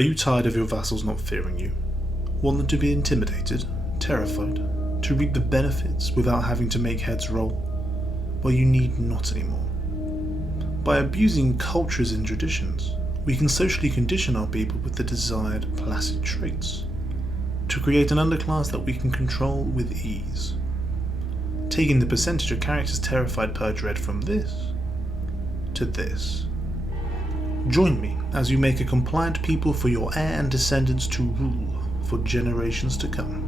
Are you tired of your vassals not fearing you? Want them to be intimidated, terrified, to reap the benefits without having to make heads roll? Well, you need not anymore. By abusing cultures and traditions, we can socially condition our people with the desired placid traits, to create an underclass that we can control with ease. Taking the percentage of characters terrified per dread from this to this. Join me as you make a compliant people for your heir and descendants to rule for generations to come.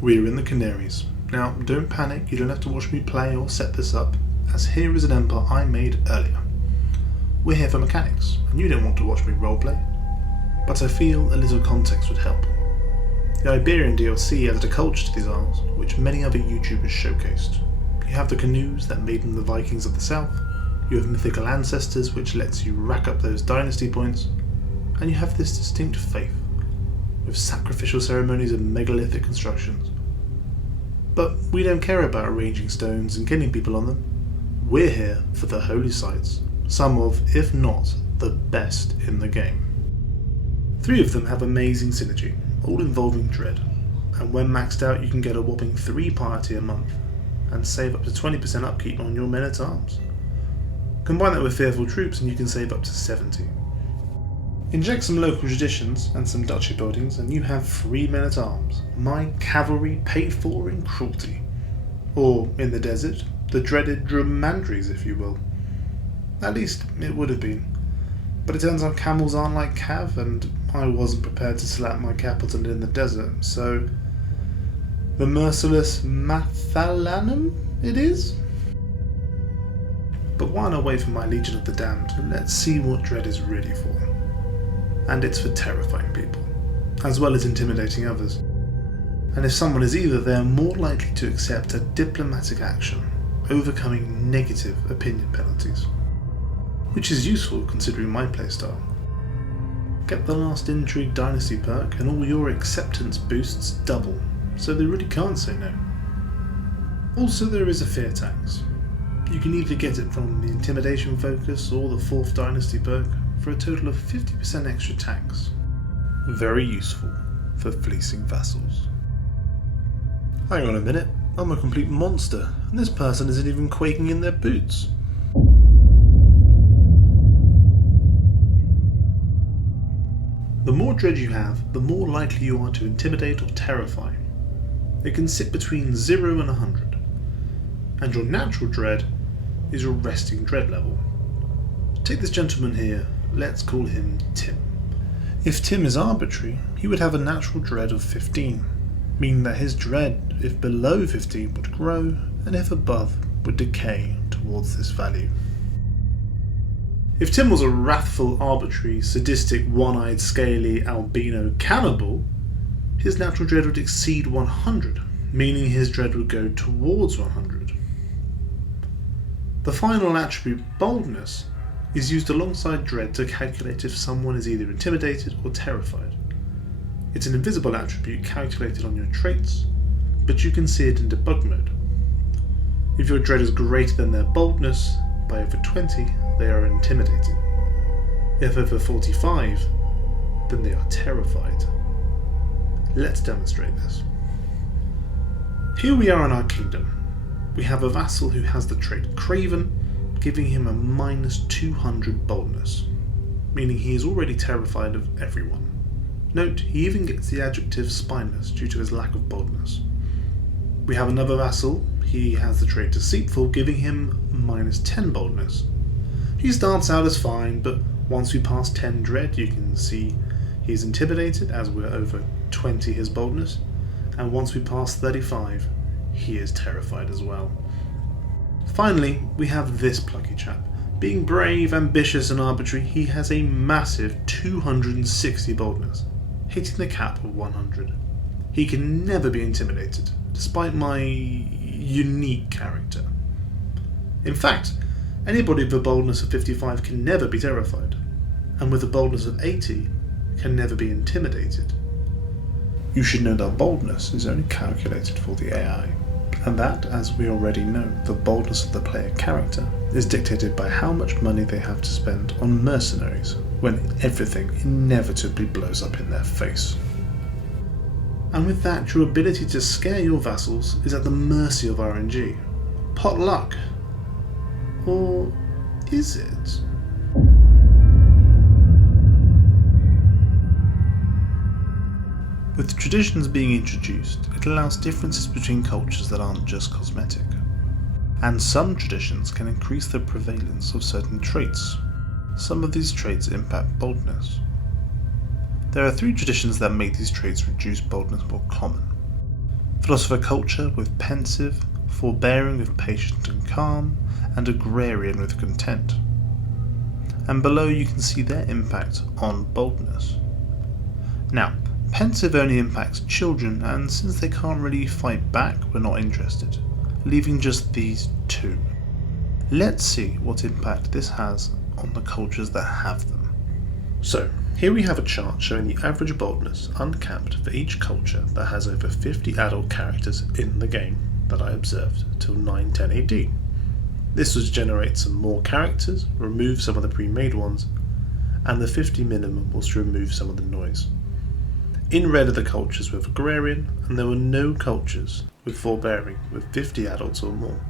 We're in the Canaries. Now, don't panic, you don't have to watch me play or set this up, as here is an empire I made earlier. We're here for mechanics, and you don't want to watch me roleplay, but I feel a little context would help. The Iberian DLC added a culture to these isles, which many other YouTubers showcased. You have the canoes that made them the Vikings of the south, you have mythical ancestors which lets you rack up those dynasty points, and you have this distinct faith, with sacrificial ceremonies and megalithic constructions. But we don't care about arranging stones and killing people on them. We're here for the holy sites, some of, if not, the best in the game. 3 of them have amazing synergy, all involving dread, and when maxed out you can get a whopping 3 piety a month, and save up to 20% upkeep on your men-at-arms. Combine that with fearful troops and you can save up to 70. Inject some local traditions and some duchy buildings and you have 3 men-at-arms, my cavalry paid for in cruelty. Or, in the desert, the dreaded dromadaries, if you will. At least, it would have been. But it turns out camels aren't like cav, and I wasn't prepared to slap my capital in the desert, so... the merciless Mathalanum it is? But while away from my Legion of the Damned, let's see what dread is really for. And it's for terrifying people, as well as intimidating others. And if someone is either, they are more likely to accept a diplomatic action, overcoming negative opinion penalties. Which is useful considering my playstyle. Get the Last Intrigue Dynasty perk and all your acceptance boosts double, so they really can't say no. Also, there is a fear tax. You can either get it from the Intimidation focus or the 4th Dynasty perk, for a total of 50% extra tax. Very useful for fleecing vassals. Hang on a minute, I'm a complete monster, and this person isn't even quaking in their boots. The more dread you have, the more likely you are to intimidate or terrify. It can sit between 0 and 100, and your natural dread is your resting dread level. Take this gentleman here. Let's call him Tim. If Tim is arbitrary, he would have a natural dread of 15, meaning that his dread, if below 15, would grow, and if above, would decay towards this value. If Tim was a wrathful, arbitrary, sadistic, one-eyed, scaly, albino cannibal, his natural dread would exceed 100, meaning his dread would go towards 100. The final attribute, Boldness, is used alongside dread to calculate if someone is either intimidated or terrified. It's an invisible attribute calculated on your traits, but you can see it in debug mode. If your dread is greater than their boldness, by over 20, they are intimidated. If over 45, then they are terrified. Let's demonstrate this. Here we are in our kingdom. We have a vassal who has the trait Craven, giving him a minus 200 boldness, meaning he is already terrified of everyone. Note, he even gets the adjective spineless due to his lack of boldness. We have another vassal, he has the trait Deceitful, giving him minus 10 boldness. He starts out as fine, but once we pass 10 dread, you can see he's intimidated as we're over 20 his boldness, and once we pass 35, he is terrified as well. Finally, we have this plucky chap. Being brave, ambitious and arbitrary, he has a massive 260 boldness. hitting the cap of 100. He can never be intimidated, despite my unique character. In fact, anybody with a boldness of 55 can never be terrified, and with a boldness of 80 can never be intimidated. You should know that boldness is only calculated for the AI, and that, as we already know, the boldness of the player character is dictated by how much money they have to spend on mercenaries when everything inevitably blows up in their face. And with that, your ability to scare your vassals is at the mercy of RNG. Pot luck. Or is it? With traditions being introduced, it allows differences between cultures that aren't just cosmetic. And some traditions can increase the prevalence of certain traits. Some of these traits impact boldness. There are 3 traditions that make these traits reduce boldness more common. Philosopher culture with pensive, forbearing with patient and calm, and agrarian with content. And below you can see their impact on boldness. Now, pensive only impacts children, and since they can't really fight back, we're not interested, leaving just these 2. Let's see what impact this has on the cultures that have them. So, here we have a chart showing the average boldness uncapped for each culture that has over 50 adult characters in the game that I observed till 910 AD. This was to generate some more characters, remove some of the pre-made ones, and the 50 minimum was to remove some of the noise. In red are the cultures with agrarian, and there were no cultures with forbearing with 50 adults or more.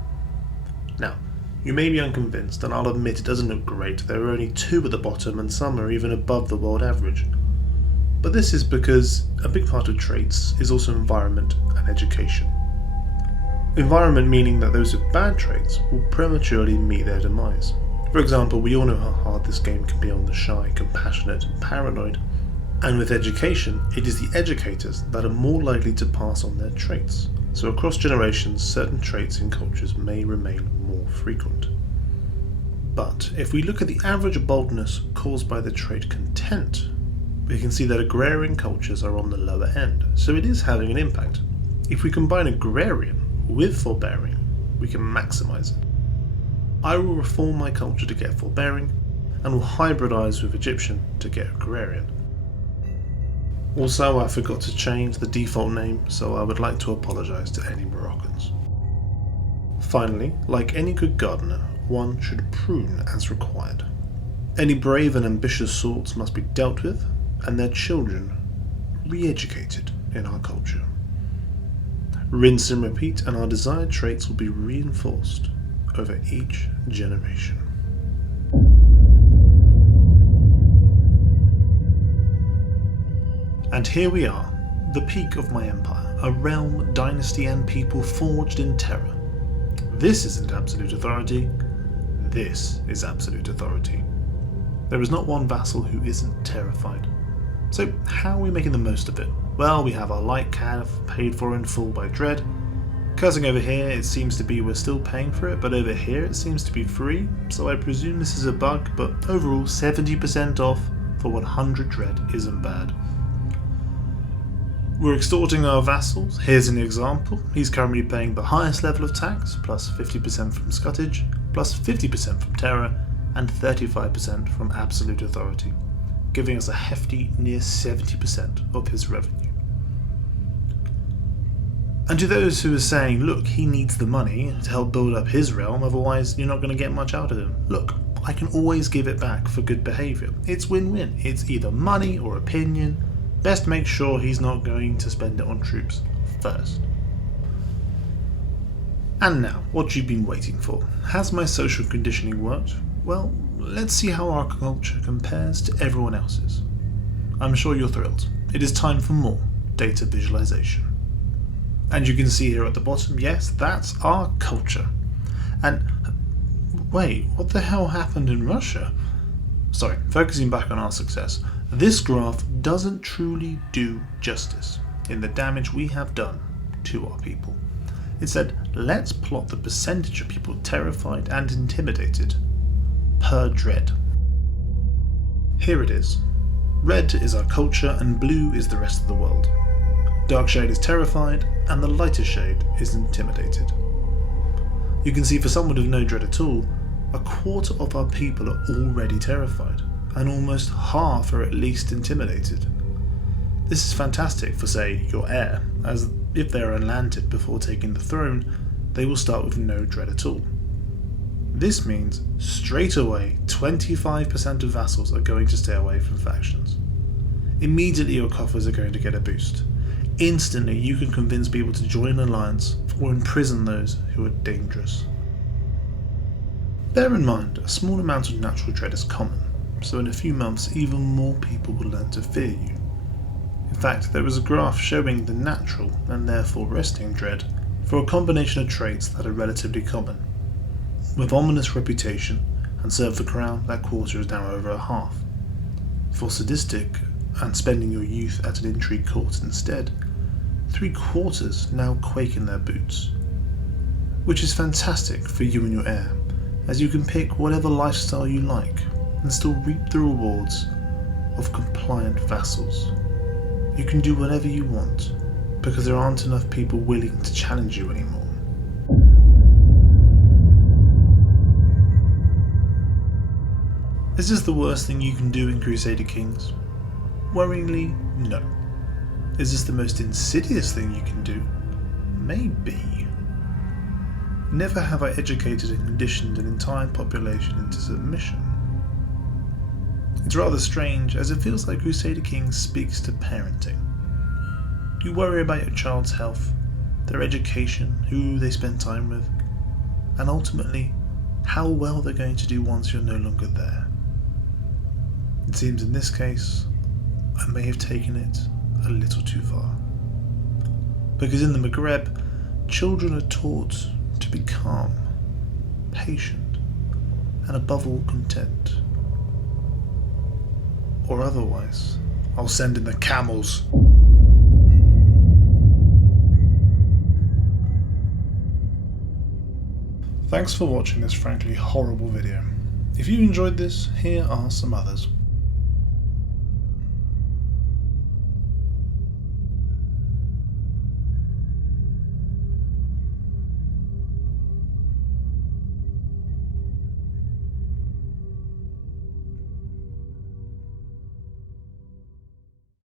Now, you may be unconvinced, and I'll admit it doesn't look great. There are only 2 at the bottom and some are even above the world average. But this is because a big part of traits is also environment and education. Environment meaning that those with bad traits will prematurely meet their demise. For example, we all know how hard this game can be on the shy, compassionate, and paranoid. And with education, it is the educators that are more likely to pass on their traits. So across generations, certain traits in cultures may remain more frequent. But if we look at the average boldness caused by the trait content, we can see that agrarian cultures are on the lower end, so it is having an impact. If we combine agrarian with forbearing, we can maximize it. I will reform my culture to get forbearing, and will hybridize with Egyptian to get agrarian. Also, I forgot to change the default name, so I would like to apologise to any Moroccans. Finally, like any good gardener, one should prune as required. Any brave and ambitious sorts must be dealt with, and their children re-educated in our culture. Rinse and repeat, and our desired traits will be reinforced over each generation. And here we are, the peak of my empire, a realm, dynasty and people forged in terror. This isn't absolute authority, this is absolute authority. There is not one vassal who isn't terrified. So how are we making the most of it? Well, we have our light cav paid for in full by Dread. Cursing over here, it seems to be we're still paying for it, but over here it seems to be free, so I presume this is a bug, but overall 70% off for 100 Dread isn't bad. We're extorting our vassals. Here's an example. He's currently paying the highest level of tax, plus 50% from scutage, plus 50% from terror, and 35% from absolute authority, giving us a hefty near 70% of his revenue. And to those who are saying, look, he needs the money to help build up his realm, otherwise you're not going to get much out of him. Look, I can always give it back for good behaviour. It's win-win. It's either money or opinion. Best make sure he's not going to spend it on troops first. And now, what you've been waiting for. Has my social conditioning worked? Well, let's see how our culture compares to everyone else's. I'm sure you're thrilled. It is time for more data visualization. And you can see here at the bottom, yes, that's our culture. And wait, what the hell happened in Russia? Sorry, focusing back on our success. This graph doesn't truly do justice in the damage we have done to our people. Instead, let's plot the percentage of people terrified and intimidated per dread. Here it is. Red is our culture and blue is the rest of the world. Dark shade is terrified and the lighter shade is intimidated. You can see for someone with no dread at all, a quarter of our people are already terrified and almost half are at least intimidated. This is fantastic for, say, your heir, as if they are unlanded before taking the throne, they will start with no dread at all. This means straight away 25% of vassals are going to stay away from factions. Immediately your coffers are going to get a boost. Instantly you can convince people to join an alliance or imprison those who are dangerous. Bear in mind, a small amount of natural dread is common, so in a few months even more people will learn to fear you. In fact, there is a graph showing the natural and therefore resting dread for a combination of traits that are relatively common. With ominous reputation and serve the crown, that quarter is now over a half. For sadistic and spending your youth at an intrigue court instead, 3/4 now quake in their boots. Which is fantastic for you and your heir, as you can pick whatever lifestyle you like and still reap the rewards of compliant vassals. You can do whatever you want because there aren't enough people willing to challenge you anymore. Is this the worst thing you can do in Crusader Kings? Worryingly, no. Is this the most insidious thing you can do? Maybe. Never have I educated and conditioned an entire population into submission. It's rather strange, as it feels like Crusader Kings speaks to parenting. You worry about your child's health, their education, who they spend time with, and ultimately, how well they're going to do once you're no longer there. It seems in this case, I may have taken it a little too far. Because in the Maghreb, children are taught to be calm, patient, and above all content. Or otherwise, I'll send in the camels. Thanks for watching this frankly horrible video. If you enjoyed this, here are some others.